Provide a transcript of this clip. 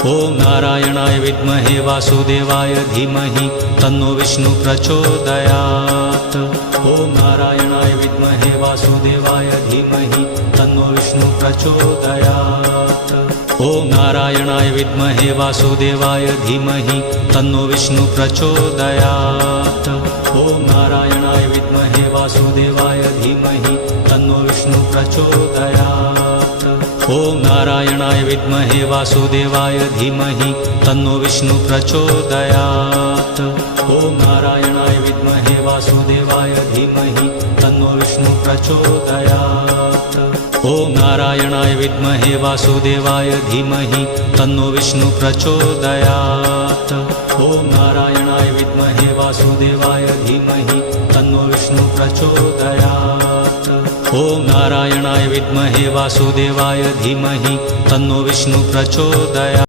ॐ नारायणाय विद्महे वासुदेवाय धीमहि तन्नो विष्णु प्रचोदयात्। ॐ नारायणाय विद्महे वासुदेवाय धीमहि तन्नो विष्णु प्रचोदयात्। ॐ नारायणाय विद्महे वासुदेवाय धीमहि तन्नो विष्णु प्रचोदयात्। ॐ नारायणाय विद्महे वासुदेवाय धीमहि तन्नो विष्णु प्रचोदयात्। ॐ नारायणाय विद्महे वासुदेवाय धीमहि तन्नो विष्णु प्रचोदयात्। ॐ नारायणाय विद्महे वासुदेवाय धीमहि तन्नो विष्णु प्रचोदयात्। ॐ नारायणाय विद्महे वासुदेवाय धीमहि तन्नो विष्णु प्रचोदयात्। ॐ नारायणाय विद्महे वासुदेवाय धीमहि तन्नो विष्णु प्रचोदयात्। ॐ नारायणाय विद्महे वासुदेवाय धीमहि तन्नो विष्णु प्रचोदयात्।